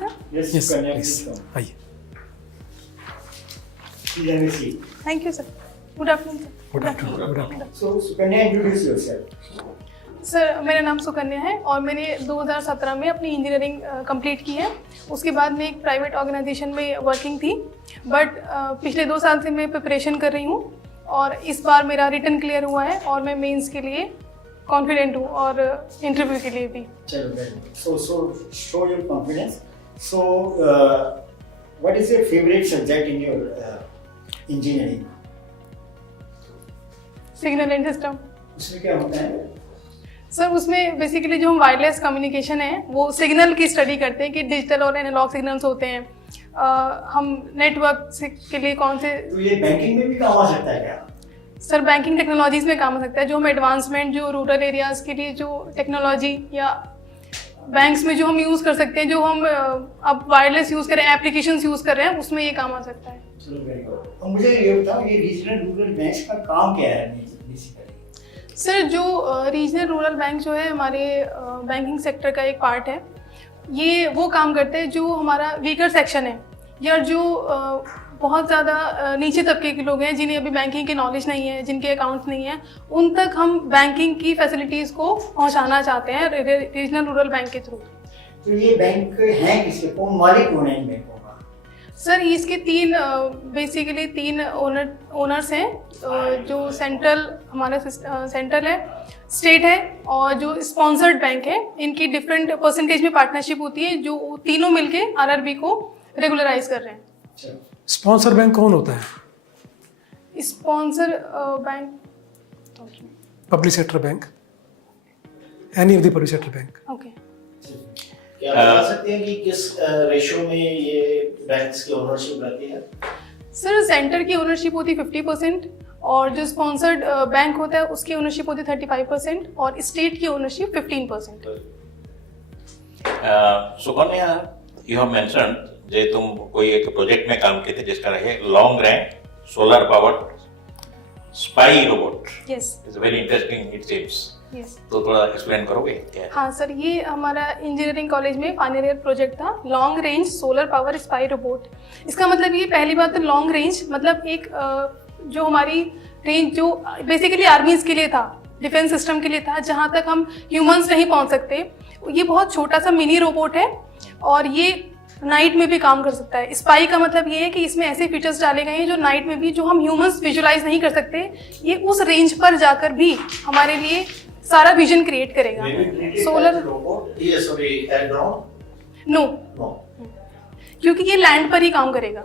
sir? Yes, Yes, Sukanya, please. please come. आइए. Please have a seat. Thank you, sir. Good afternoon, sir. Good afternoon. Good afternoon. So, Sukanya, introduce yourself. Sir मेरा नाम सुकन्या है और मैंने 2017 में अपनी engineering complete की है। उसके बाद मैं एक प्राइवेट ऑर्गेनाइजेशन में वर्किंग थी, बट पिछले 2 साल से मैं प्रिपरेशन कर रही हूँ और इस बार मेरा रिटन क्लियर हुआ है और मैं मेंस के लिए कॉन्फिडेंट हूँ और इंटरव्यू के लिए भी। चलो, very good. So show your confidence. So, what is your favorite subject in your engineering? Signal and system. उसमें क्या होता है? सर उसमें बेसिकली जो हम वायरलेस कम्युनिकेशन है वो सिग्नल की स्टडी करते हैं कि डिजिटल और एनालॉग सिग्नल्स होते हैं। हम नेटवर्क के लिए कौन से। तो ये बैंकिंग में भी काम आ सकता है क्या? सर बैंकिंग टेक्नोलॉजीज में काम आ सकता है, जो हम एडवांसमेंट जो रूरल एरियाज़ के लिए जो टेक्नोलॉजी या बैंक्स में जो हम यूज़ कर सकते हैं, जो हम अब वायरलेस यूज़ कर रहे हैं, एप्लीकेशंस यूज़ कर रहे हैं, उसमें ये काम आ सकता है। चलो, वेरी गुड। अब मुझे ये बताओ, ये रीजनल रूरल बैंक्स का काम क्या है बेसिकली? सर जो रीजनल रूरल बैंक जो है हमारे बैंकिंग सेक्टर का एक पार्ट है। ये वो काम करते हैं जो हमारा वीकर सेक्शन है या जो बहुत ज़्यादा नीचे तबके के लोग हैं जिन्हें अभी बैंकिंग की नॉलेज नहीं है, जिनके अकाउंट्स नहीं है, उन तक हम बैंकिंग की फैसिलिटीज़ को पहुंचाना चाहते हैं रीजनल रूरल बैंक के थ्रू। तो ये बैंक है किसके, कौन मालिक कौन है इन बैंकों का? सर इसके बेसिकली तीन ओनर्स हैं, जो सेंट्रल हमारा सेंट्रल है, स्टेट है और जो स्पॉन्सर्ड बैंक है। इनकी डिफरेंट परसेंटेज में पार्टनरशिप होती है, जो तीनों मिलके आरआरबी को रेगुलराइज कर रहे हैं। स्पॉन्सर बैंक कौन होता है? Sponsor bank public sector bank, any of the public sector bank. Okay. क्या आप बता सकते हैं कि किस रेशियो में ये बैंक्स की ओनरशिप रहती है? सर सेंटर की ओनरशिप होती है 50% और जो स्पॉन्सर्ड बैंक होता है उसकी ओनरशिप होती है 35% और स्टेट की ownership 15%। Sukanya, you have mentioned जे तुम कोई एक प्रोजेक्ट में काम किए थे जिसका रहे long range solar powered spy robot. Yes. It's very interesting it seems. Yes. तो थोड़ा एक्सप्लेन करोगे क्या है? हाँ सर, ये हमारा इंजीनियरिंग कॉलेज में फाइनल ईयर प्रोजेक्ट था, long range solar power spy robot. इसका मतलब ये पहली बात तो लॉन्ग रेंज मतलब एक जो हमारी रेंज जो बेसिकली आर्मीज के लिए था, डिफेंस सिस्टम के लिए था, जहाँ तक हम ह्यूमंस नहीं पहुँच सकते। ये बहुत छोटा सा मिनी रोबोट है और ये नाइट में भी काम कर सकता है। स्पाई का मतलब ये है कि इसमें ऐसे फीचर्स डाले गए हैं जो नाइट में भी, जो हम ह्यूमंस विजुलाइज नहीं कर सकते, ये उस रेंज पर जाकर भी हमारे लिए सारा विजन क्रिएट करेगा। सोलर रोबोट ये सॉरी एयरग्राउंड नो, क्योंकि ये लैंड पर ही काम करेगा।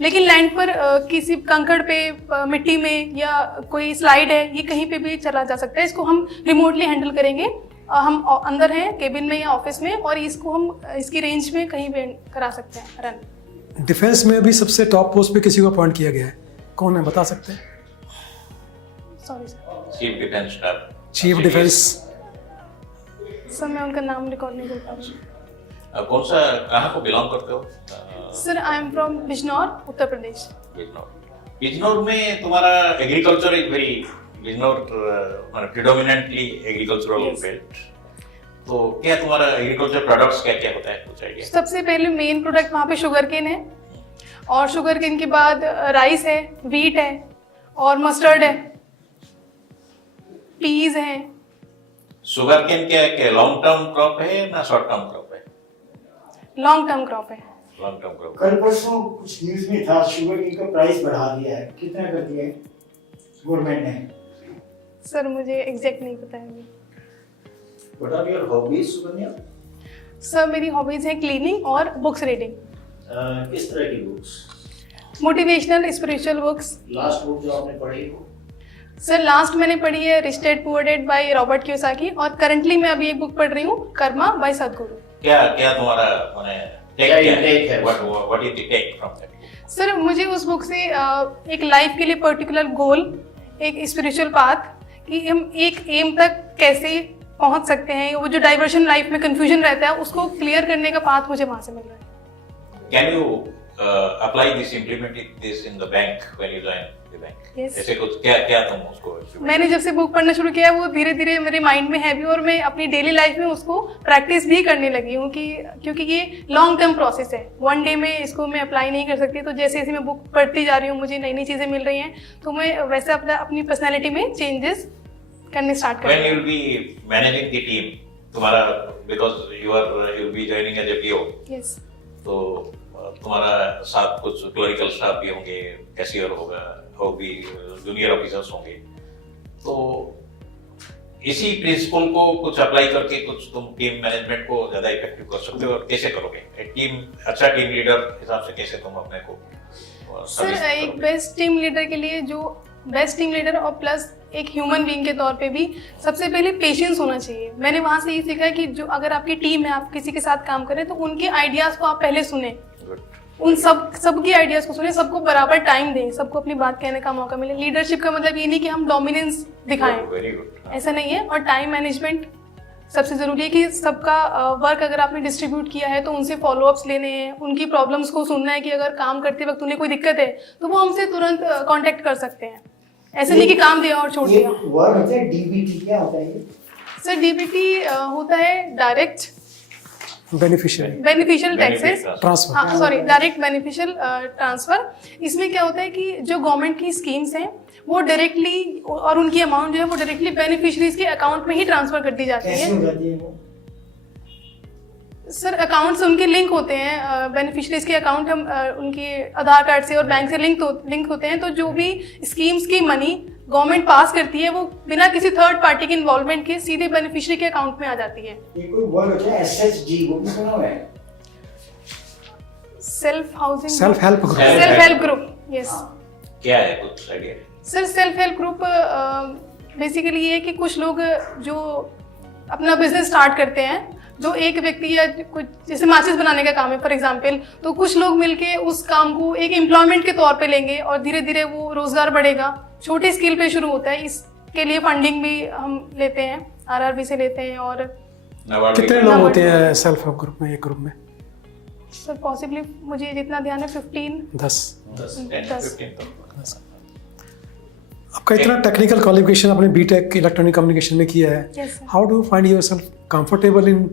लेकिन लैंड पर किसी कंकड़ पे, मिट्टी में या कोई स्लाइड है, ये कहीं पे भी चला जा सकता है। इसको हम रिमोटली हैंडल करेंगे। हम अंदर हैं केबिन में या ऑफिस में और इसको हम इसकी रेंज में कहीं भी करा सकते हैं रन। डिफेंस में भी सबसे टॉप पोस्ट पे किसी को अपॉइंट किया गया है, कौन है बता सकते हैं? Sorry sir. Chief defence staff. Chief defence. Sir मैं उनका नाम रिकॉर्ड नहीं कर पा रही। कौन सा, कहाँ को बिलोंग करते हो? Sir I am from Bijnor, Uttar Pradesh. Bijnor. Bijnor में तुम्हारा agriculture is very, Bijnor predominantly agricultural belt. तो क्या तुम्हारा एग्रीकल्चर प्रोडक्ट्स क्या क्या होता है, कुछ आइडिया? सबसे पहले मेन प्रोडक्ट वहाँ पे शुगर केन है और शुगर केन के बाद राइस है, व्हीट है और मस्टर्ड है, पीज है। शुगर केन क्या लॉन्ग टर्म क्रॉप है ना शॉर्ट टर्म क्रॉप है? लॉन्ग टर्म क्रॉप है। Long term crop. कल परसों कुछ न्यूज में था, शुगर केन का प्राइस बढ़ा दिया है, कितना कर दिया है गवर्नमेंट ने? सर मुझे एग्जैक्ट नहीं पता है अभी। What are your hobbies Sukanya? Sir मेरी हॉबीज है क्लीनिंग और बुक्स रीडिंग। किस तरह की books? Motivational spiritual books. Last book जो आपने पढ़ी हो? सर लास्ट मैंने पढ़ी है Rich Dad Poor Dad by Robert Kiyosaki और करंटली मैं अभी एक बुक पढ़ रही हूँ, कर्मा बाय सद्गुरु। क्या तुम्हारा माने टेक क्या क्या intake है? What is the take from that? Sir मुझे उस बुक से एक लाइफ के लिए पर्टिकुलर गोल, एक स्पिरिचुअल पाथ, कि हम एक एम तक कैसे पहुंच सकते हैं, वो जो डाइवर्शन लाइफ में कंफ्यूजन रहता है उसको क्लियर करने का पाथ मुझे वहां से मिल रहा है। Can you apply this, implement this in the bank when you join the bank. Yes. ऐसे कुछ क्या क्या तुम उसको मैंने जब से बुक पढ़ना शुरू किया वो धीरे धीरे मेरे माइंड में है भी, और मैं अपनी डेली लाइफ में उसको प्रैक्टिस भी करने लगी हूँ कि क्योंकि ये लॉन्ग टर्म प्रोसेस है, वन डे में इसको मैं अप्लाई नहीं कर सकती। तो जैसे जैसे मैं बुक पढ़ती जा रही हूँ, मुझे नई नई चीज़ें मिल रही हैं, तो मैं वैसे अपनी पर्सनैलिटी में चेंजेस करने स्टार्ट कर when you will be managing the team, तुम्हारा because you will be joining as a PO, yes तो तुम्हारा साथ कुछ क्लरिकल स्टाफ भी होंगे, कैशियर होगी, जूनियर ऑफिसर्स होंगे, तो इसी प्रिंसिपल को कुछ अप्लाई करके कुछ तुम टीम मैनेजमेंट को ज्यादा इफेक्टिव कर सकते हो। और कैसे करोगे? एक टीम अच्छा टीम लीडर हिसाब से कैसे तुम अपने को सर एक बेस्ट टीम लीडर के लिए, जो बेस्ट टीम लीडर और प्लस एक ह्यूमन बीइंग के तौर पे भी सबसे पहले पेशेंस होना चाहिए। मैंने वहाँ से ये सीखा है कि जो अगर आपकी टीम है, आप किसी के साथ काम करें तो उनके आइडियाज़ को आप पहले सुने, उन सबकी आइडियाज़ को सुने, सबको बराबर टाइम दें, सबको अपनी बात कहने का मौका मिले। लीडरशिप का मतलब ये नहीं कि हम डोमिनेंस दिखाएं, वेरी गुड, ऐसा नहीं है। और टाइम मैनेजमेंट सबसे ज़रूरी है कि सबका वर्क अगर आपने डिस्ट्रीब्यूट किया है तो उनसे फॉलोअप्स लेने हैं, उनकी प्रॉब्लम्स को सुनना है कि अगर काम करते वक्त उन्हें कोई दिक्कत है तो वो हमसे तुरंत कांटेक्ट कर सकते हैं। ऐसे नहीं कि काम दिया और छोड़ दिया। वर्ड होता है डीबीटी, क्या होता है ये? सर डीबीटी होता है डायरेक्ट बेनिफिशियल टैक्सेस ट्रांसफर। हाँ सॉरी, डायरेक्ट बेनिफिशियल ट्रांसफर। इसमें क्या होता है कि जो गवर्नमेंट की स्कीम्स हैं वो डायरेक्टली और उनकी अमाउंट जो है वो डायरेक्टली बेनिफिशरीज के अकाउंट में ही ट्रांसफर कर दी जाती कैसे है। हो जाती है वो? सर अकाउंट्स उनके लिंक होते हैं, बेनिफिशरीज के अकाउंट हम उनके आधार कार्ड से और बैंक से लिंक होते हैं। तो जो भी स्कीम्स की मनी गवर्नमेंट पास करती है वो बिना किसी थर्ड पार्टी के इन्वॉल्वमेंट के सीधे बेनिफिशरी के अकाउंट में आ जाती है। ये कोई वर्ड होता है एसएचजी, वो भी सुना हुआ है? Self housing self help group. Self help group, yes. क्या है कुछ idea? Sir self help group basically ये है कि कुछ लोग जो अपना बिजनेस स्टार्ट करते हैं, जो एक व्यक्ति या कुछ जैसे माचिस बनाने का काम है फॉर एग्जांपल, तो कुछ लोग मिलके उस काम को एक एम्प्लॉयमेंट के तौर पे लेंगे और धीरे धीरे वो रोजगार बढ़ेगा। छोटी स्किल पे शुरू होता है, इसके लिए फंडिंग भी हम लेते हैं, आरआरबी से लेते हैं। और कितने लोग होते हैं सेल्फ हेल्प ग्रुप में, एक ग्रुप में? सर पॉसिबली मुझे जितना ध्यान है 10। 10-15 आपका इतना टेक्निकल क्वालिफिकेशन आपने बीटेक इलेक्ट्रॉनिक कम्युनिकेशन में किया है, Yes, sir. How do find yourself comfortable in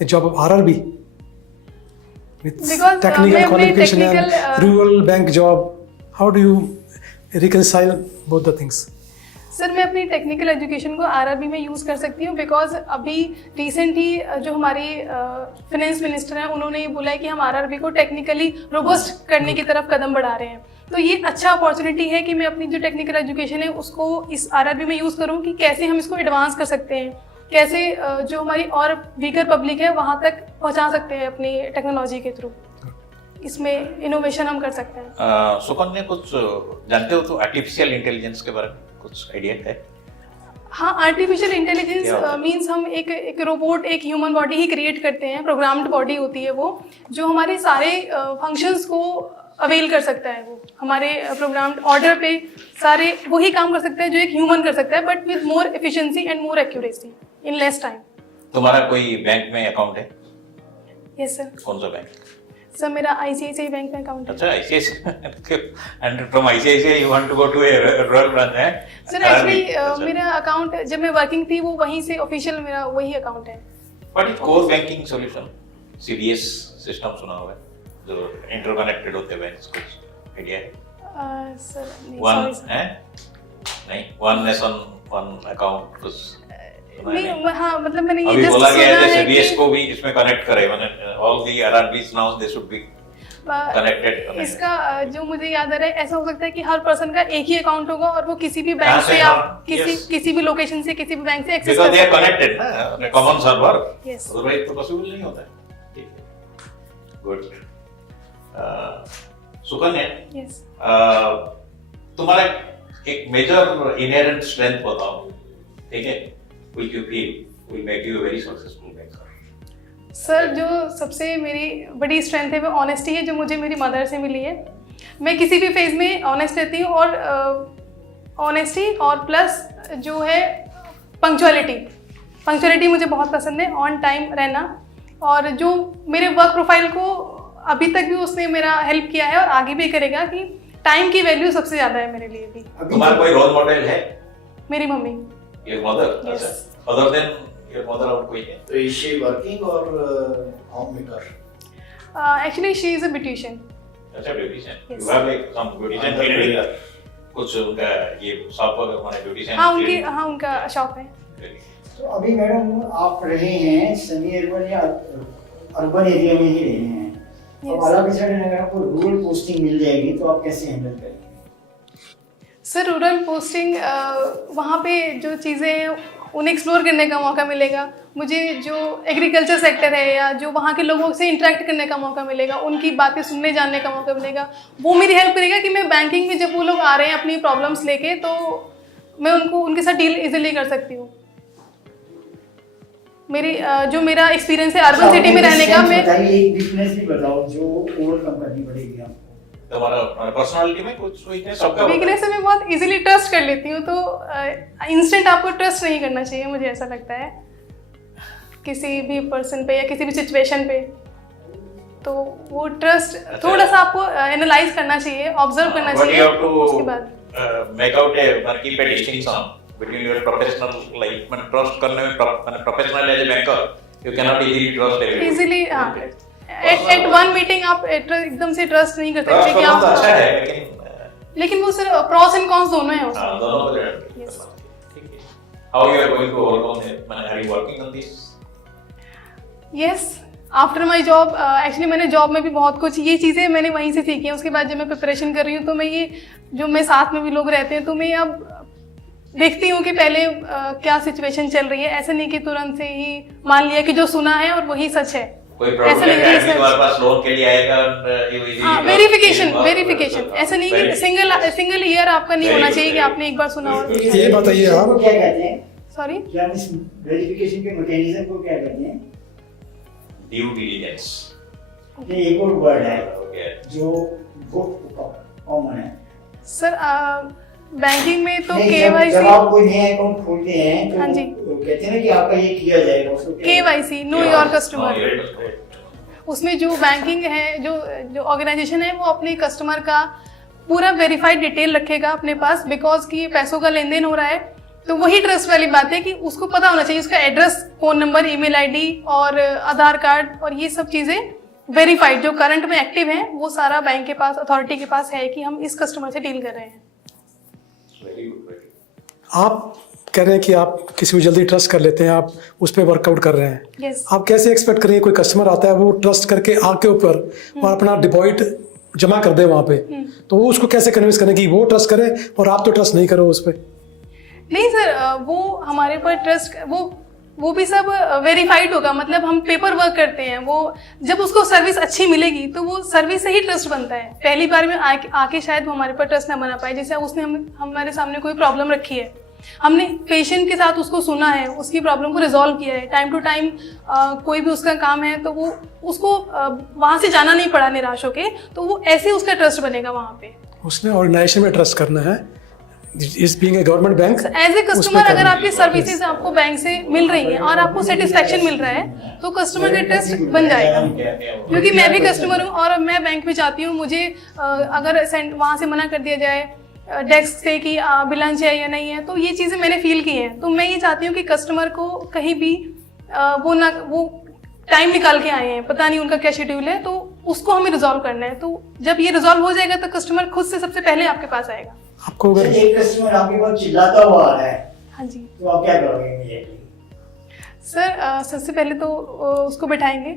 the job of RRB with Because, technical मैं अपने qualification and technical, rural bank job? How do you reconcile both the things? Sir मैं अपनी technical education को RRB में use कर सकती हूँ, because अभी रिसेंट ही जो हमारी फाइनेंस मिनिस्टर हैं उन्होंने ये बोला है कि हम आरआरबी को टेक्निकली रोबस्ट करने की तरफ कदम बढ़ा रहे हैं। तो ये अच्छा अपॉर्चुनिटी है कि मैं अपनी जो टेक्निकल एजुकेशन है उसको इस आरआरबी में यूज़ करूँ कि कैसे हम इसको एडवांस कर सकते हैं, कैसे जो हमारी और वीकर पब्लिक है वहाँ तक पहुँचा सकते हैं अपनी टेक्नोलॉजी के थ्रू, इसमें इनोवेशन हम कर सकते हैं। सुकन्या कुछ जानते हो तो आर्टिफिशियल इंटेलिजेंस के बारे में कुछ आइडिया है? हाँ, आर्टिफिशियल क्या होता इंटेलिजेंस है? मीन्स हम एक रोबोट, एक ह्यूमन बॉडी ही क्रिएट करते हैं, प्रोग्राम्ड बॉडी होती है वो, जो हमारे सारे फंक्शंस को अवेल कर सकता है। वो हमारे प्रोग्राम्ड ऑर्डर पे सारे वही काम कर सकता है जो एक ह्यूमन कर सकता है, but with more efficiency and more accuracy in less time. तुम्हारा कोई बैंक में अकाउंट है? Yes sir. कौन सा बैंक? सर मेरा आईसीआईसीआई बैंक में अकाउंट है। अच्छा, ICICI and from ICICI you want to go to a rural branch है? सर एक्चुअली मेरा अकाउंट जब मैं वर्किंग थी वो वहीं से ऑफिशियल मेरा वही अकाउंट है। What is core banking solution? CBS system सुना होगा जो इंटरकनेक्टेड होते हैं बैंक्स, कुछ आइडिया है? सर नहीं, वन sorry, sir. है नहीं, वन नेशन वन अकाउंट कुछ सुना है नहीं, नहीं? हाँ मतलब मैंने ये अभी जस्ट बोला गया है सुना जैसे है CBS कि को भी इसमें कनेक्ट करे, माने all the RRBs now they should be connected. इसका जो मुझे याद आ रहा है, ऐसा हो सकता है कि हर पर्सन का एक ही अकाउंट होगा और वो किसी भी बैंक हाँ, से हाँ, या yes. किसी भी लोकेशन से किसी भी बैंक से एक्सेस Because कर they are सकता है। connected ना, common server. Yes. Otherwise तो possible नहीं होता है। ठीक है, good. सुकन्या, Yes. तुम्हारा एक मेजर इनहेरेंट स्ट्रेंथ बताओ, ठीक है? Which you feel will make you a very successful banker. Sir जो सबसे मेरी बड़ी स्ट्रेंथ है वो ऑनेस्टी है, जो मुझे मेरी मदर से मिली है। मैं किसी भी फेज में ऑनेस्ट रहती हूँ, और ऑनेस्टी और प्लस जो है पंक्चुअलिटी मुझे बहुत पसंद है, ऑन टाइम रहना। और जो मेरे वर्क प्रोफाइल को अभी तक भी उसने मेरा हेल्प किया है और आगे भी करेगा कि टाइम की वैल्यू सबसे ज्यादा है मेरे लिए भी। तुम्हारा कोई रोल मॉडल है? मेरी मम्मी। Your mother? Yes. अच्छा, अदर देन योर मदर और कोई है? तो इज शी वर्किंग और home maker? Actually she is a beautician. अच्छा, beautician. Yes. You have like some beautician training, कुछ उनका ये शॉप पर हमारे ब्यूटिशियन? हाँ उनका शॉप है। तो अभी मैडम आप रहे हैं सेमी अर्बन या अर्बन एरिया में ही रहे हैं, तो Yes. अलावा सडन अगर आपको रूरल पोस्टिंग मिल जाएगी तो आप कैसे हैंडल करेंगे? सर रूरल पोस्टिंग वहाँ पे जो चीज़ें हैं उन्हें एक्सप्लोर करने का मौका मिलेगा मुझे, जो एग्रीकल्चर सेक्टर है या जो वहाँ के लोगों से इंटरेक्ट करने का मौका मिलेगा, उनकी बातें सुनने जानने का मौका मिलेगा। वो मेरी हेल्प करेगा कि मैं बैंकिंग में जब वो लोग आ रहे हैं अपनी प्रॉब्लम्स लेके, तो मैं उनके साथ डील इजीली कर सकती हूँ। मेरी जो मेरा एक्सपीरियंस है अर्बन सिटी में रहने का, मैं बताइए एक वीकनेस भी बताओ जो ओवरकम करनी पड़ेगी आपको। तुम्हारा पर्सनालिटी में कुछ वीकनेस सबका होता है। वीकनेस है मैं बहुत इजीली ट्रस्ट कर लेती हूँ, तो इंस्टेंट आपको ट्रस्ट नहीं करना चाहिए, मुझे ऐसा लगता है किसी भी पर्सन पे या किसी भी सिचुएशन पे। तो वो ट्रस्ट थोड़ा सा आपको एनालाइज करना चाहिए, ऑब्जर्व करना चाहिए, उसके बाद make out a keep a distinction between your professional life में ट्रस्ट करने में professional as a banker you can not easily trust everyone easily. हाँ, एट वन मीटिंग आप एकदम से ट्रस्ट नहीं कर सकते कि ट्रस्ट अच्छा आप, है लेकिन वो सर प्रोस एंड कॉन्स दोनों हैं उसमें। हां दोनों को Yes. ठीक है। How you are going to overcome it? Are you working on this? Yes, after my job actually मैंने जॉब में भी बहुत कुछ ये चीज़ें मैंने वहीं से सीखी हैं। उसके बाद जब मैं प्रिपरेशन कर रही हूँ तो मैं ये जो मैं साथ में भी लोग रहते हैं तो मैं अब देखती हूँ कि पहले क्या सिचुएशन चल रही है। ऐसा नहीं कि तुरंत से ही मान लिया कि जो सुना है और वही सच है, कोई ऐसा प्रॉब्लम नहीं है है कि तुम्हारे पास लोन के लिए आएगा और यू इजीली हाँ, वेरिफिकेशन ऐसा नहीं कि सिंगल ईयर आपका नहीं होना चाहिए कि आपने एक बार सुना हो। ये बताइए आप क्या कहते हैं? सॉरी, क्या इस वेरिफिकेशन के मैकेनिज्म को क्या कहते हैं? Due diligence. ये एक और वर्ड है ओके, जो बहुत कॉमन है। सर बैंकिंग में तो नहीं, KYC, जब आप कोई नया अकाउंट खोलते हैं तो हाँ जी, कहते हैं ना कि आपका ये किया जाएगा, उसको KYC नो योर कस्टमर। उसमें जो बैंकिंग है, जो ऑर्गेनाइजेशन है, वो अपने कस्टमर का पूरा वेरीफाइड डिटेल रखेगा अपने पास, बिकॉज कि पैसों का लेन देन हो रहा है। तो वही ट्रस्ट वाली बात है कि उसको पता होना चाहिए उसका address, phone number, email ID और आधार कार्ड और ये सब चीज़ें वेरीफाइड जो करंट में एक्टिव हैं, वो सारा बैंक के पास, अथॉरिटी के पास है कि हम इस कस्टमर से डील कर रहे हैं। आप कह रहे हैं कि आप किसी को जल्दी ट्रस्ट कर लेते हैं, आप उस पर वर्कआउट कर रहे हैं। Yes. आप कैसे एक्सपेक्ट करेंगे कोई कस्टमर आता है वो ट्रस्ट करके आपके ऊपर और अपना डिपॉजिट जमा कर दे वहाँ पे, तो वो उसको कैसे कन्विंस करें कि वो ट्रस्ट करे और आप तो ट्रस्ट नहीं करो उस पर? नहीं सर, वो हमारे पर ट्रस्ट वो भी सब वेरीफाइड होगा। मतलब हम पेपर वर्क करते हैं, वो जब उसको सर्विस अच्छी मिलेगी तो वो सर्विस से ही ट्रस्ट बनता है। पहली बार में आके शायद वो हमारे पर ट्रस्ट ना बना पाए। जैसे उसने हमारे सामने कोई प्रॉब्लम रखी है, हमने पेशेंट के साथ उसको सुना है, उसकी प्रॉब्लम को रिजॉल्व किया है, टाइम टू टाइम कोई भी उसका काम है तो वो उसको वहाँ से जाना नहीं पड़ा निराश होके, तो वो ऐसे उसका ट्रस्ट बनेगा वहाँ पे। उसने ऑर्गेनाइजेशन में ट्रस्ट करना है, इस being a government bank. As a customer अगर आपकी सर्विसेज आपको बैंक से मिल रही हैं और आपको सेटिस्फेक्शन मिल रहा है तो कस्टमर का ट्रस्ट बन जाएगा। क्योंकि मैं भी कस्टमर हूँ और मैं बैंक में जाती हूँ, मुझे अगर वहाँ से मना कर दिया जाए डेस्क से कि बिलांच है या नहीं है, तो ये चीज़ें मैंने फील की हैं। तो मैं ये चाहती हूँ कि कस्टमर को कहीं भी वो टाइम निकाल के आए हैं, पता नहीं उनका क्या शेड्यूल है, तो उसको हमें रिजॉल्व करना है। तो जब ये रिजॉल्व हो जाएगा तो कस्टमर खुद से सबसे पहले आपके पास आएगा। आपको अगर एक कस्टमर आपके पास चिल्लाता हुआ आ रहा है, हाँ जी, तो आप क्या करोगे इमीडिएटली? सर सबसे पहले तो उसको बिठाएंगे,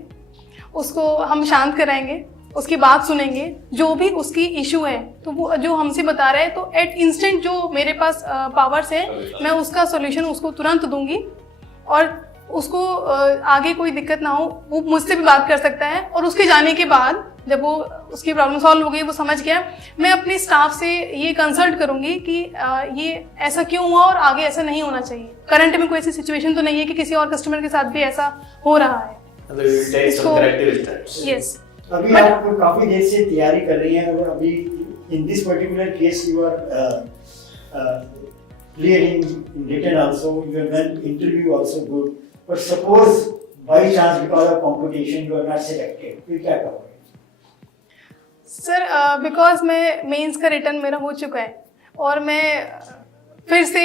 उसको हम शांत कराएंगे, उसकी बात सुनेंगे, जो भी उसकी इशू है तो वो जो हमसे बता रहा है तो एट इंस्टेंट जो मेरे पास पावर्स है मैं उसका सॉल्यूशन उसको तुरंत दूंगी। और उसको आगे कोई दिक्कत ना हो वो मुझसे भी बात कर सकता है। और उसके जाने के बाद जब वो उसकी प्रॉब्लम सॉल्व हो गई, वो समझ गया, मैं अपने स्टाफ से ये कंसल्ट करूंगी कि ये ऐसा क्यों हुआ और आगे ऐसा नहीं होना चाहिए। करंट में कोई ऐसी सिचुएशन तो नहीं है कि किसी और कस्टमर के साथ भी ऐसा हो रहा है। यस, अभी आप काफी देर से तैयारी कर रही हैं और अभी in this particular case you are clear in written also, you have done interview also good, but suppose by chance because of competition you are not selected, फिर क्या करोगे? सर बिकॉज मैं मेंस का रिटर्न मेरा हो चुका है और मैं फिर से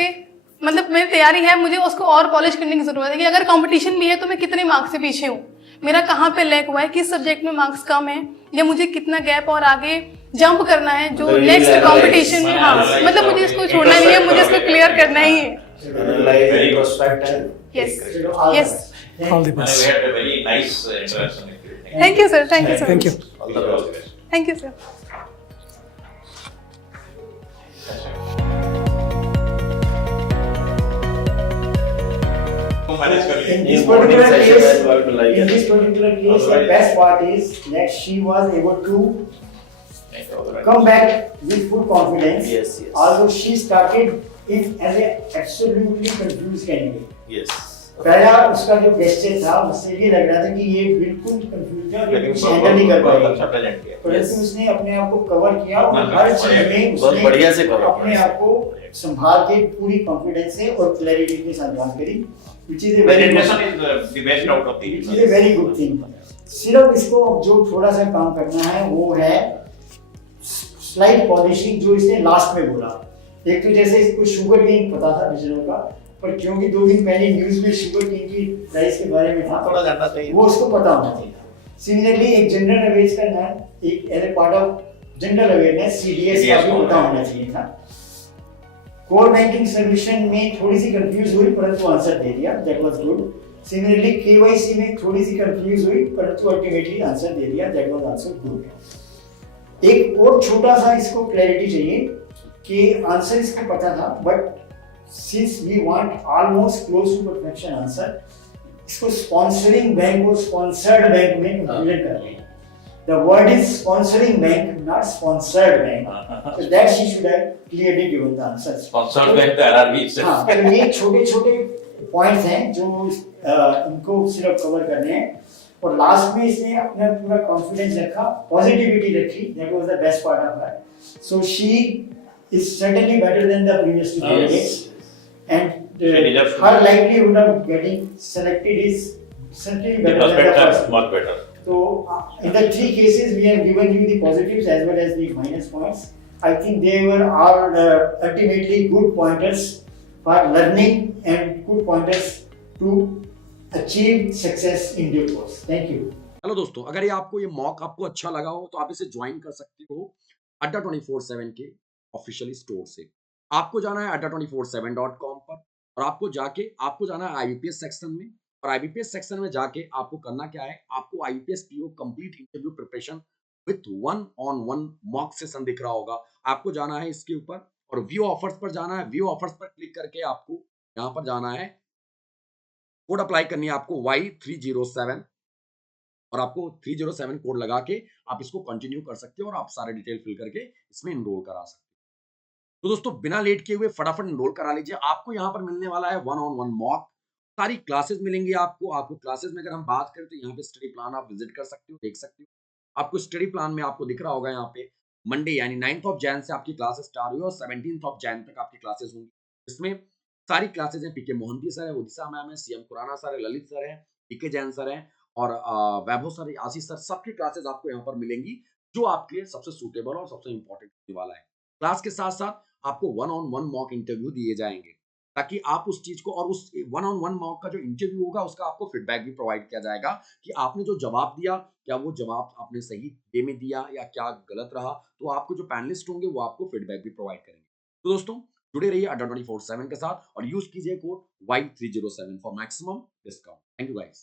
मतलब मेरी तैयारी है, मुझे उसको और पॉलिश करने की ज़रूरत है कि अगर कंपटीशन भी है तो मैं कितने मार्क्स से पीछे हूँ, मेरा कहाँ पे लैक हुआ है, किस सब्जेक्ट में मार्क्स कम है, या मुझे कितना गैप और आगे जंप करना है जो मतलब नेक्स्ट ये कंपटीशन में। analyze, हाँ analyze मतलब मुझे इसको छोड़ना नहीं है, मुझे इसको क्लियर करना ही है। Analyze, introspect and Yes. take corrective. All the Yes. best. All the मैंने best we had a very nice interaction with you. Thank you sir, thank you sir, thank you All the best. Thank you sir. तो manage कर लिए। In this In morning particular session, case, as well, like- in this particular case, the Alright. best part is that she was able to come back with full confidence. Yes, yes. Although she started it as a absolutely confused candidate. Yes. पहला उसका जो gesture था उससे ये लग रहा था कि ये बिल्कुल कंफ्यूज है और ये लेकिन कुछ हैंडल नहीं कर बहुत पाएगा। अच्छा प्रेजेंट किया। परंतु उसने अपने आप को कवर किया और हाँ, हर चीज में बहुत उसने बढ़िया से cover अपने किया। आप को संभाल के पूरी कॉन्फिडेंस से और क्लैरिटी के साथ बात करी, which is a very Presentation good, is the best out of the which is a very good thing. सिर्फ इसको जो थोड़ा सा काम करना है वो है स्लाइड पॉलिशिंग, जो इसने लास्ट में बोला। एक तो जैसे इसको शुगर केन पता था बिजनोर का, पर क्योंकि 2 दिन पहले न्यूज में शुगर केन की प्राइस के बारे में था, थोड़ा जानना चाहिए। वो उसको पता होना चाहिए। सिमिलरली एक जनरल अवेयरनेस करना है, एक as a part of general awareness CDS का भी पता होना चाहिए था। कोर बैंकिंग सोल्यूशन में थोड़ी सी कंफ्यूज हुई परंतु आंसर दे दिया, that was good. Similarly KYC में थोड़ी सी कंफ्यूज हुई परंतु अल्टीमेटली आंसर दे दिया, दैट वाज आल्सो गुड। एक और छोटा सा इसको क्लैरिटी चाहिए कि आंसर इसको पता था, but since we want almost close to perfection answer, इसको स्पॉन्सरिंग बैंक और स्पॉन्सर्ड बैंक में कंफ्यूजन कर रहे हैं। The word is sponsoring bank, not sponsored bank. So that she should have clearly given the answer. Sponsored by the RRB itself. हाँ, तो ये छोटे-छोटे पॉइंट्स हैं जो इनको सिर्फ कवर करने हैं, और लास्ट में इसने अपना पूरा कॉन्फिडेंस रखा, पॉजिटिविटी रखी, that was the best part of her. So she is certainly better than the previous two candidates, and She deserves to her be. likelihood of getting selected is certainly The better than the prospects first. are much better. So in the 3 cases we have given you the positives as well as the minus points. I think they were all ultimately good pointers for learning and good pointers to achieve success in due course. Thank you. Hello दोस्तों, अगर ये आपको ये mock आपको अच्छा लगा हो तो आप इसे ज्वाइन कर सकते हो अड्डा 24/7 के ऑफिशियल स्टोर से। आपको जाना है adda247.com पर और आपको जाना है IBPS सेक्शन में, और IBPS सेक्शन में जाके आपको करना क्या है, आपको IBPS PO complete interview preparation with 1-on-1 mock session दिख रहा होगा। आपको जाना है इसके ऊपर और व्यू ऑफर्स पर जाना है। व्यू ऑफर्स पर क्लिक करके आपको यहाँ पर जाना है, कोड अप्लाई करनी है आपको Y307, और आपको 307 कोड लगा के आप इसको कंटिन्यू कर सकते हो और आप सारे डिटेल फिल करके इसमें इनरोल करा सकते हो। तो दोस्तों बिना लेट किए हुए फटाफट इनरोल करा लीजिए। आपको यहाँ पर मिलने वाला है 1-on-1 मॉक, सारी क्लासेस मिलेंगी आपको क्लासेस में अगर हम बात करें तो यहाँ पे स्टडी प्लान आप विजिट कर सकते हो, देख सकते हो। आपको स्टडी प्लान में आपको दिख रहा होगा यहाँ पे मंडे यानी 9th ऑफ जैन से आपकी क्लासेस स्टार्ट हुई और 17th ऑफ जैन तक आपकी क्लासेस होंगी। इसमें सारी क्लासेस हैं, पीके मोहंती सर है, उदिशा मैम है, CM खुराना सर है, ललित सर है, पीके जैन सर है और वैभव सर, आशीष सर, सबकी क्लासेस आपको यहाँ पर मिलेंगी जो आपके लिए सबसे सूटेबल और सबसे इंपॉर्टेंट होने वाला है। क्लास के साथ साथ आपको 1-on-1 मॉक इंटरव्यू दिए जाएंगे ताकि आप उस चीज को और उस 1-on-1 मॉक का जो इंटरव्यू होगा उसका आपको फीडबैक भी प्रोवाइड किया जाएगा कि आपने जो जवाब दिया क्या वो जवाब आपने सही वे में दिया या क्या गलत रहा। तो आपको जो पैनलिस्ट होंगे वो आपको फीडबैक भी प्रोवाइड करेंगे। तो दोस्तों जुड़े रहिए अड्डा 24/7 के साथ और यूज कीजिए code Y307 for maximum discount. Thank you guys.